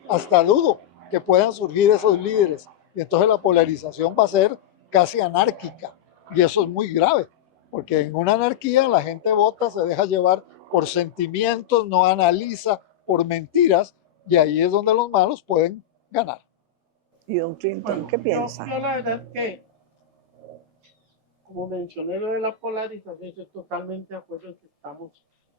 que puedan surgir esos líderes. Y entonces la polarización va a ser casi anárquica. Y eso es muy grave, porque en una anarquía la gente vota, se deja llevar por sentimientos, no analiza por mentiras, y ahí es donde los malos pueden ganar. ¿Y don Clinton, Bueno, qué piensa? yo la verdad es que, como mencioné lo de la polarización, estoy totalmente de acuerdo en que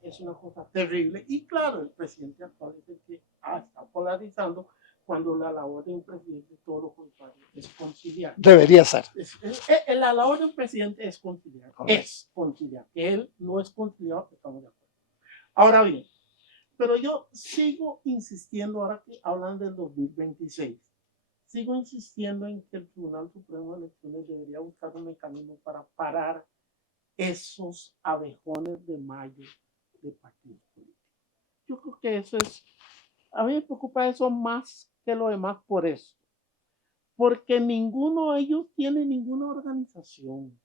es una cosa terrible. Y claro, el presidente actual es el que está polarizando, cuando la labor de un presidente es todo lo contrario, es conciliar. Debería ser. La labor de un presidente es conciliar. Correcto. Es conciliar. Que él no es conciliador, estamos de acuerdo. Ahora bien, pero yo sigo insistiendo, ahora que hablan del 2026, sigo insistiendo en que el Tribunal Supremo de Elecciones debería buscar un mecanismo para parar esos abejones de mayo de partidos políticos. Yo creo que eso es, a mí me preocupa eso más que lo demás por eso, porque ninguno de ellos tiene ninguna organización,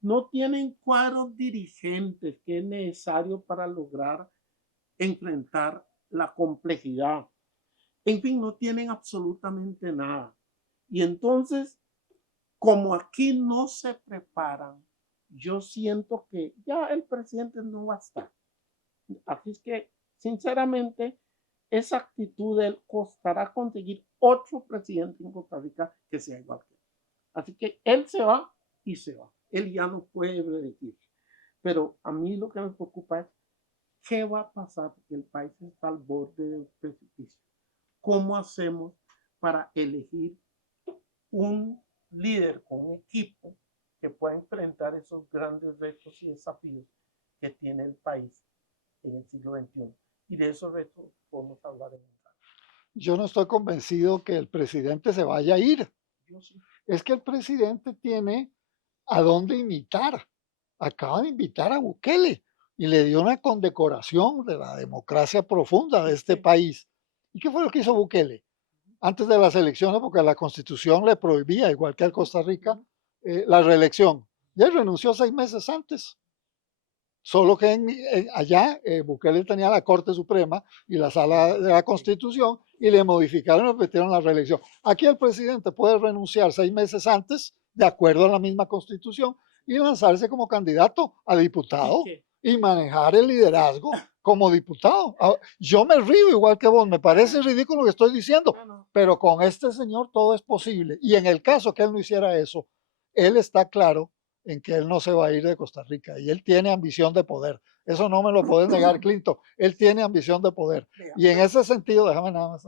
no tienen cuadros dirigentes que es necesario para lograr enfrentar la complejidad. En fin, no tienen absolutamente nada. Y entonces, como aquí no se preparan, yo siento que ya el presidente no va a estar. Así es que, sinceramente, esa actitud de él costará conseguir otro presidente en Costa Rica que sea igual que él. Así que él se va y se va. Él ya no puede reelegir. Pero a mí lo que me preocupa es qué va a pasar, porque el país está al borde del precipicio. ¿Cómo hacemos para elegir un líder con un equipo que pueda enfrentar esos grandes retos y desafíos que tiene el país en el siglo XXI? Y de esos retos podemos hablar en un rato. Yo no estoy convencido que el presidente se vaya a ir. Yo sí. Es que el presidente tiene a dónde imitar. Acaba de invitar a Bukele y le dio una condecoración de la democracia profunda de este país. ¿Y qué fue lo que hizo Bukele? Antes de las elecciones, porque la Constitución le prohibía, igual que a Costa Rica, la reelección. Y él renunció 6 meses antes. Solo que allá Bukele tenía la Corte Suprema y la Sala de la Constitución y le modificaron y metieron la reelección. Aquí el presidente puede renunciar 6 meses antes, de acuerdo a la misma Constitución, y lanzarse como candidato a diputado y manejar el liderazgo como diputado. Yo me río igual que vos, me parece ridículo lo que estoy diciendo, pero con este señor todo es posible. Y en el caso que él no hiciera eso, él está claro en que él no se va a ir de Costa Rica y él tiene ambición de poder. Eso no me lo puedes negar, Clinton. Él tiene ambición de poder. Y en ese sentido, déjame nada más.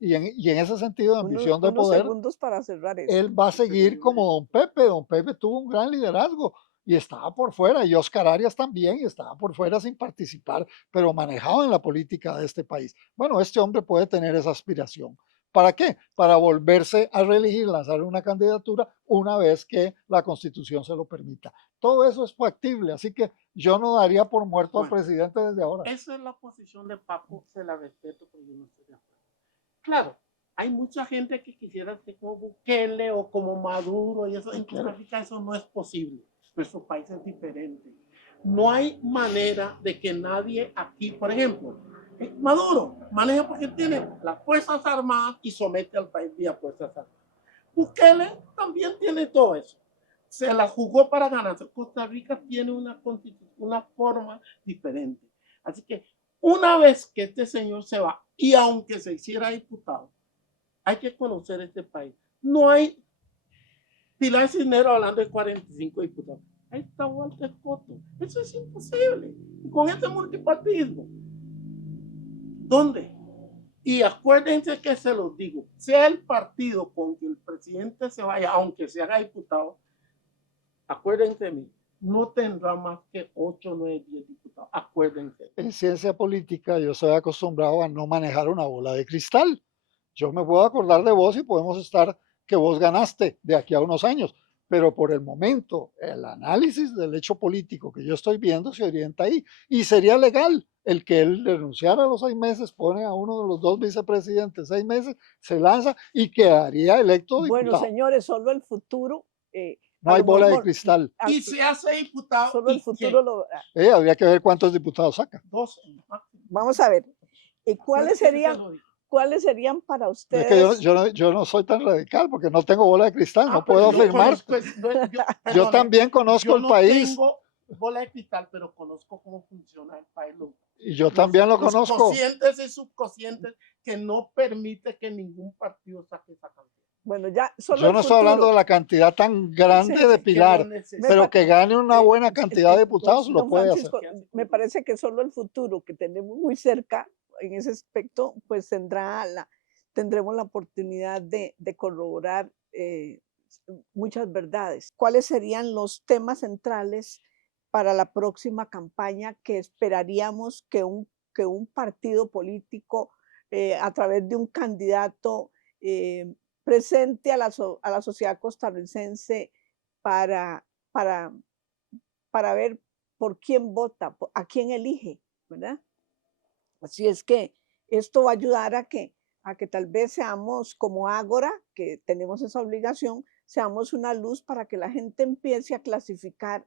Y en ese sentido de ambición de unos poder, segundos para cerrar esto. él va a seguir como don Pepe. Don Pepe tuvo un gran liderazgo y estaba por fuera, y Oscar Arias también, y estaba por fuera sin participar, pero manejaba en la política de este país. Bueno, este hombre puede tener esa aspiración. ¿Para qué? Para volverse a reelegir, lanzar una candidatura una vez que la Constitución se lo permita. Todo eso es factible, así que yo no daría por muerto al presidente desde ahora. Esa es la posición de Paco, se la respeto, pero yo no estoy de acuerdo. Claro, hay mucha gente que quisiera ser como Bukele o como Maduro, y eso en Costa Rica eso no es posible. Nuestro país es diferente. No hay manera de que nadie aquí, por ejemplo, Maduro maneja porque tiene las Fuerzas Armadas y somete al país vía Fuerzas Armadas. Bukele también tiene todo eso. Se la jugó para ganarse. Costa Rica tiene una constitución, una forma diferente. Así que una vez que este señor se va, y aunque se hiciera diputado, hay que conocer este país. No hay Pilar Cisneros hablando de 45 diputados. Ahí está Walter Cotto. Eso es imposible. Con este multipartismo. ¿Dónde? Y acuérdense que se los digo, sea el partido con que el presidente se vaya, aunque se haga diputado, acuérdense de mí, no tendrá más que 8, 9, 10 diputados. Acuérdense. En ciencia política yo soy acostumbrado a no manejar una bola de cristal. Yo me puedo acordar de vos y podemos estar que vos ganaste de aquí a unos años, pero por el momento el análisis del hecho político que yo estoy viendo se orienta ahí, y sería legal el que él renunciara a los 6 meses, pone a uno de los 2 vicepresidentes 6 meses, se lanza y quedaría electo Bueno, diputado. señores, solo el futuro, No a hay lo bola de mejor, cristal. Y se hace diputado solo el y futuro que lo... Habría que ver cuántos diputados saca. 2 Vamos a ver, ¿cuáles serían, máximo. cuáles serían para Es que ustedes? yo no soy tan radical porque no tengo bola de cristal, no Pero puedo yo afirmar. conozco, yo, Yo perdone, también conozco yo el no país tengo bola de cristal, pero conozco cómo funciona el país, y yo también lo los conozco. cocientes y subcocientes que no permite que ningún partido saque esa cantidad. Bueno, ya, solo Yo el no estoy hablando futuro. de la cantidad tan grande Sí, de sí, Pilar, necesita. pero que gane una buena cantidad de diputados lo Don puede hacer. Francisco, me parece que solo el futuro que tenemos muy cerca en ese aspecto, pues tendremos la oportunidad de corroborar muchas verdades. ¿Cuáles serían los temas centrales para la próxima campaña que esperaríamos que un partido político a través de un candidato presente a a la sociedad costarricense para, para, para ver por quién vota, a quién elige, ¿verdad? Así es que esto va a ayudar a que tal vez seamos como Ágora, que tenemos esa obligación, seamos una luz para que la gente empiece a clasificar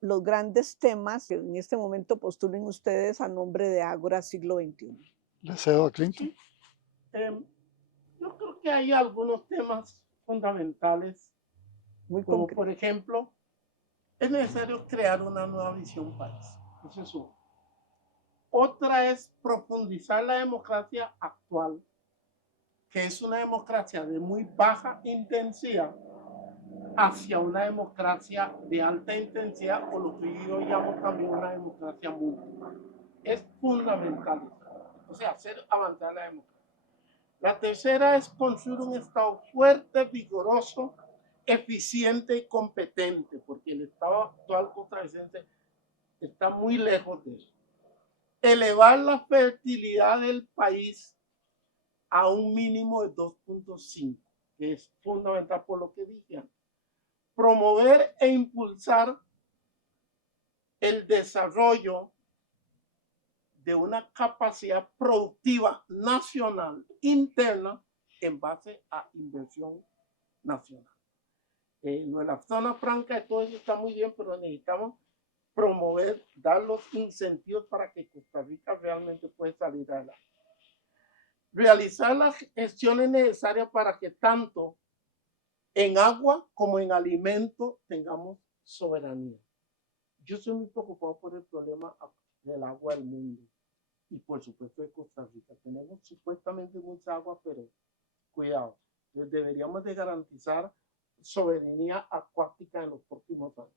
los grandes temas que en este momento postulen ustedes a nombre de Ágora Siglo XXI. Le cedo a Clinton. Sí. Yo creo que hay algunos temas fundamentales, Muy como concreto. por ejemplo, es necesario crear una nueva visión país. Eso es uno. Otra es profundizar la democracia actual, que es una democracia de muy baja intensidad, hacia una democracia de alta intensidad, o lo que yo llamo también una democracia múltiple. Es fundamental. O sea, hacer avanzar la democracia. La tercera es construir un Estado fuerte, vigoroso, eficiente y competente, porque el Estado actual costarricense está muy lejos de eso. Elevar la fertilidad del país a un mínimo de 2.5, que es fundamental por lo que dije antes. Promover e impulsar el desarrollo de una capacidad productiva nacional interna en base a inversión nacional. Lo de la zona franca y todo eso está muy bien, pero necesitamos promover, dar los incentivos para que Costa Rica realmente pueda salir adelante. Realizar las gestiones necesarias para que tanto en agua como en alimento tengamos soberanía. Yo soy muy preocupado por el problema del agua del mundo y por supuesto de Costa Rica. Tenemos supuestamente mucha agua, pero cuidado. Entonces deberíamos de garantizar soberanía acuática en los próximos años.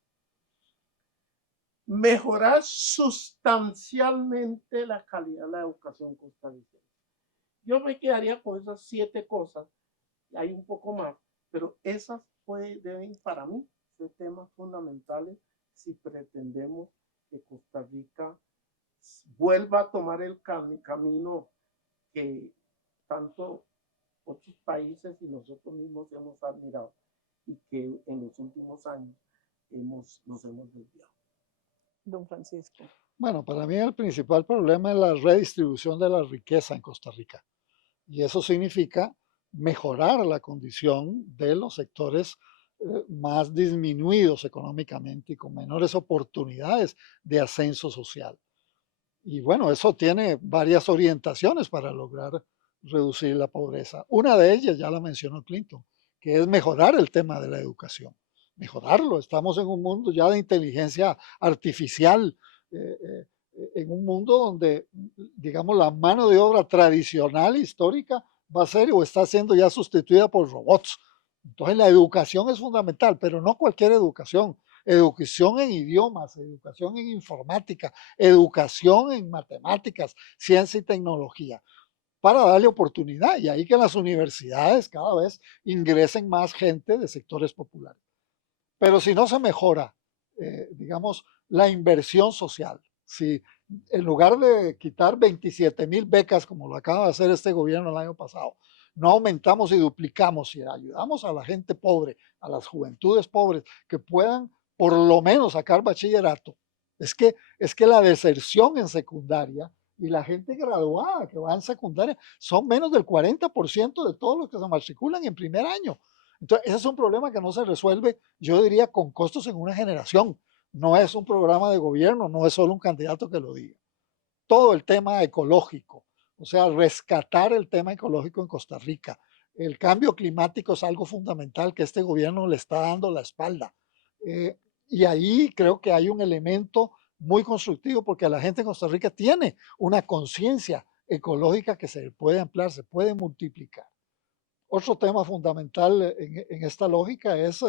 Mejorar sustancialmente la calidad de la educación costarricense. Yo me quedaría con esas 7 cosas, hay un poco más, pero esas deben para mí ser temas fundamentales si pretendemos que Costa Rica vuelva a tomar el camino que tanto otros países y nosotros mismos hemos admirado y que en los últimos años nos hemos desviado. Don Francisco. Bueno, para mí el principal problema es la redistribución de la riqueza en Costa Rica. Y eso significa mejorar la condición de los sectores más disminuidos económicamente y con menores oportunidades de ascenso social. Y bueno, eso tiene varias orientaciones para lograr reducir la pobreza. Una de ellas ya la mencionó Clinton, que es mejorar el tema de la educación. Mejorarlo. Estamos en un mundo ya de inteligencia artificial, en un mundo donde, digamos, la mano de obra tradicional, histórica, va a ser o está siendo ya sustituida por robots. Entonces la educación es fundamental, pero no cualquier educación. Educación en idiomas, educación en informática, educación en matemáticas, ciencia y tecnología, para darle oportunidad y ahí que las universidades cada vez ingresen más gente de sectores populares. Pero si no se mejora, digamos, la inversión social, si en lugar de quitar 27,000 becas, como lo acaba de hacer este gobierno el año pasado, no aumentamos y duplicamos y ayudamos a la gente pobre, a las juventudes pobres, que puedan por lo menos sacar bachillerato, es que la deserción en secundaria y la gente graduada que va en secundaria son menos del 40% de todos los que se matriculan en primer año. Entonces, ese es un problema que no se resuelve, yo diría, con costos en una generación. No es un programa de gobierno, no es solo un candidato que lo diga. Todo el tema ecológico, o sea, rescatar el tema ecológico en Costa Rica. El cambio climático es algo fundamental que este gobierno le está dando la espalda. Eh, y ahí creo que hay un elemento muy constructivo porque la gente en Costa Rica tiene una conciencia ecológica que se puede ampliar, se puede multiplicar. Otro tema fundamental en esta lógica es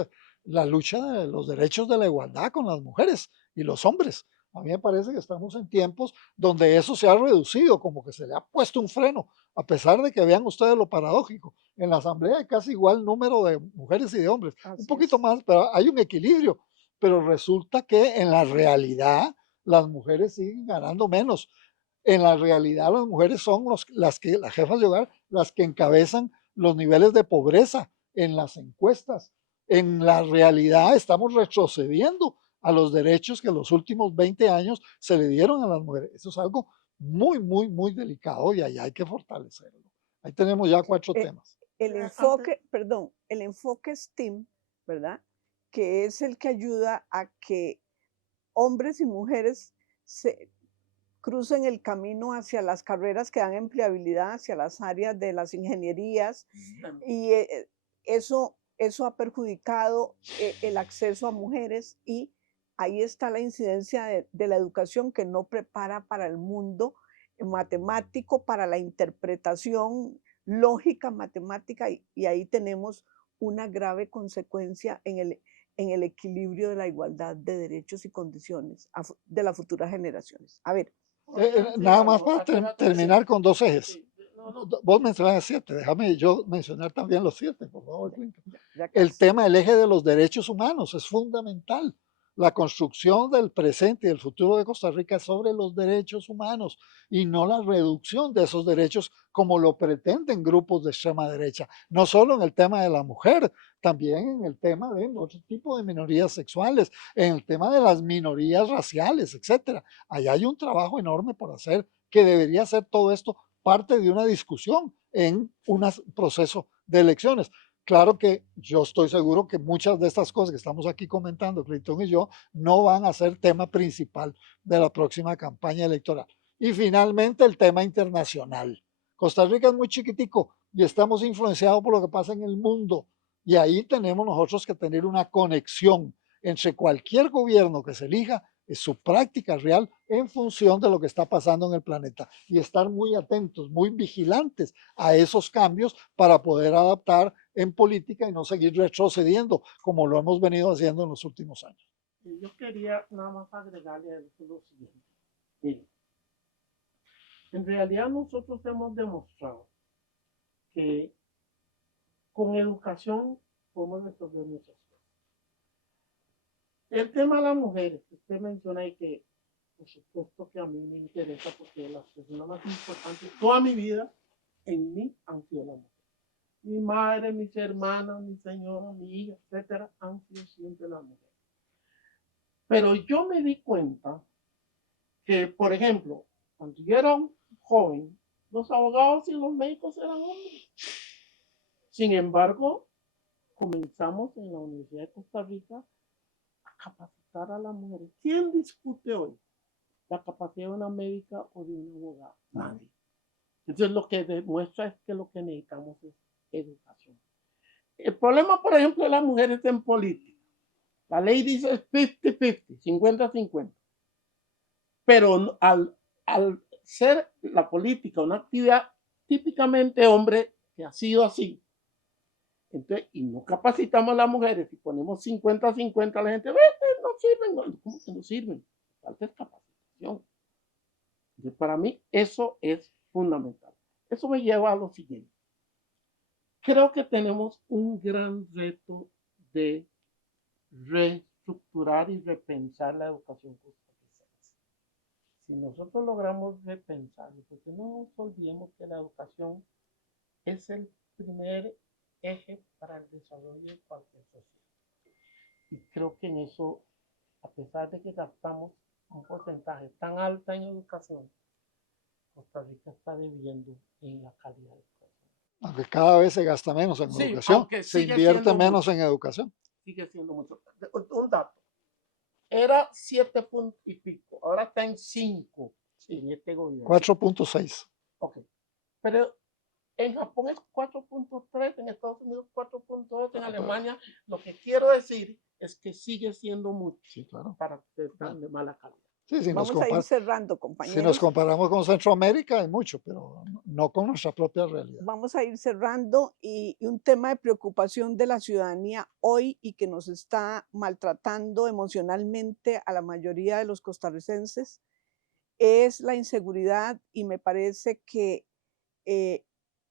la lucha de los derechos de la igualdad con las mujeres y los hombres. A mí me parece que estamos en tiempos donde eso se ha reducido, como que se le ha puesto un freno, a pesar de que vean ustedes lo paradójico. En la Asamblea hay casi igual número de mujeres y de hombres, un Así poquito es. más, pero hay un equilibrio. Pero resulta que en la realidad las mujeres siguen ganando menos. En la realidad las mujeres son las jefas de hogar, las que encabezan los niveles de pobreza en las encuestas. En la realidad estamos retrocediendo a los derechos que en los últimos 20 años se le dieron a las mujeres. Eso es algo muy, muy, muy delicado y ahí hay que fortalecerlo. Ahí tenemos ya 4 Eh, temas. el enfoque, perdón, el enfoque STEAM, ¿verdad? Que es el que ayuda a que hombres y mujeres se crucen el camino hacia las carreras que dan empleabilidad, hacia las áreas de las ingenierías, y eso ha perjudicado el acceso a mujeres y ahí está la incidencia de la educación que no prepara para el mundo matemático, para la interpretación lógica matemática y ahí tenemos una grave consecuencia en el equilibrio de la igualdad de derechos y condiciones de las futuras generaciones. A ver, Nada más para terminar con 2 ejes. Sí, no, no, Vos mencionaste 7, déjame yo mencionar también los 7, por favor, Clinton. ya El casi. tema, el eje de los derechos humanos es fundamental. La construcción del presente y del futuro de Costa Rica es sobre los derechos humanos y no la reducción de esos derechos como lo pretenden grupos de extrema derecha. No solo en el tema de la mujer, también en el tema de otro tipo de minorías sexuales, en el tema de las minorías raciales, etcétera. Allá hay un trabajo enorme por hacer que debería ser todo esto parte de una discusión en un proceso de elecciones. Claro que yo estoy seguro que muchas de estas cosas que estamos aquí comentando, Clinton y yo, no van a ser tema principal de la próxima campaña electoral. Y finalmente el tema internacional. Costa Rica es muy chiquitico y estamos influenciados por lo que pasa en el mundo. Y ahí tenemos nosotros que tener una conexión entre cualquier gobierno que se elija es su práctica real en función de lo que está pasando en el planeta y estar muy atentos, muy vigilantes a esos cambios para poder adaptar en política y no seguir retrocediendo como lo hemos venido haciendo en los últimos años. yo quería nada más agregarle a eso lo siguiente. Miren, en realidad nosotros hemos demostrado que con educación podemos resolver muchas cosas. El tema de las mujeres, usted menciona ahí que, por supuesto que a mí me interesa porque las personas más importantes toda mi vida en mí han sido las mujeres. Mi madre, mis hermanas, mi señora, mi hija, etcétera, han sido siempre las mujeres. Pero yo me di cuenta que, por ejemplo, cuando yo era joven, los abogados y los médicos eran hombres. Sin embargo, comenzamos en la Universidad de Costa Rica a capacitar a las mujeres. ¿Quién discute hoy la capacidad de una médica o de un abogado? Nadie. Entonces lo que demuestra es que lo que necesitamos es educación. El problema, por ejemplo, de las mujeres en política. La ley dice 50-50, 50-50. Pero al ser la política una actividad típicamente hombre que ha sido así, entonces, y no capacitamos a las mujeres y ponemos 50-50, la gente, no sirven, no, ¿cómo que no sirven? Falta es capacitación. Entonces, para mí eso es fundamental. Eso me lleva a lo siguiente. Creo que tenemos un gran reto de reestructurar y repensar la educación costarricense. Si nosotros logramos repensarlo, porque no nos olvidemos que la educación es el primer eje para el desarrollo de cualquier sociedad. Y creo que en eso, a pesar de que gastamos un porcentaje tan alto en educación, Costa Rica está debiendo en la calidad de educación. Aunque cada vez se gasta menos en Sí, educación, aunque se sigue invierte siendo menos mucho. en educación. Sigue siendo mucho. Un dato. Era 7 puntos y pico, ahora está en 5 en este gobierno. 4.6. Ok. Pero en Japón es 4.3, en Estados Unidos 4.2, en Alemania. Lo que quiero decir es que sigue siendo mucho, Sí, claro. para ser tan de mala calidad. Sí, Vamos a ir cerrando, si compañeros. nos comparamos con Centroamérica hay mucho, pero no con nuestra propia realidad. Vamos a ir cerrando y un tema de preocupación de la ciudadanía hoy y que nos está maltratando emocionalmente a la mayoría de los costarricenses es la inseguridad, y me parece que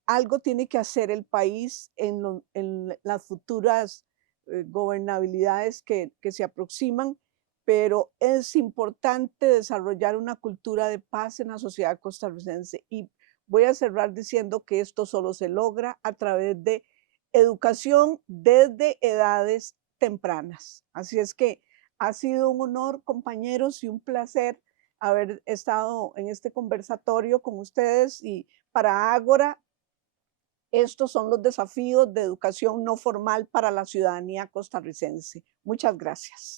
algo tiene que hacer el país en las futuras gobernabilidades que se aproximan, pero es importante desarrollar una cultura de paz en la sociedad costarricense. Y voy a cerrar diciendo que esto solo se logra a través de educación desde edades tempranas. Así es que ha sido un honor, compañeros, y un placer haber estado en este conversatorio con ustedes. Y para Ágora, estos son los desafíos de educación no formal para la ciudadanía costarricense. Muchas gracias.